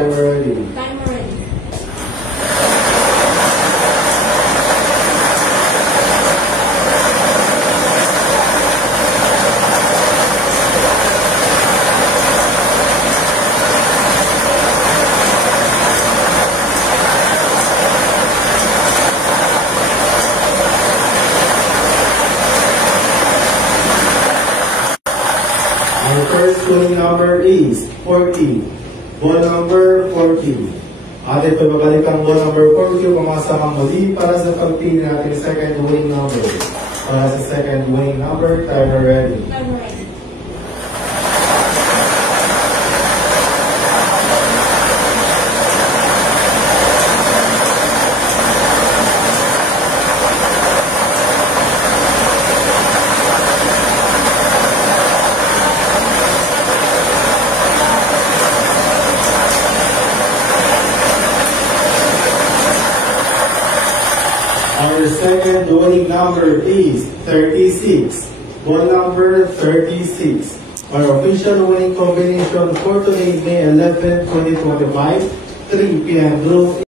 timer ready. Timer ready. Our first winning number is 40. Ball number 40. At ito babalik ang ball number 40 pumasa kang muli para sa pagpili natin second winning number. Para sa second winning number, timer ready. Timer ready. Our second winning number is 36. Ball number 36. Our official winning combination for today, May 11, 2025, 3 p.m.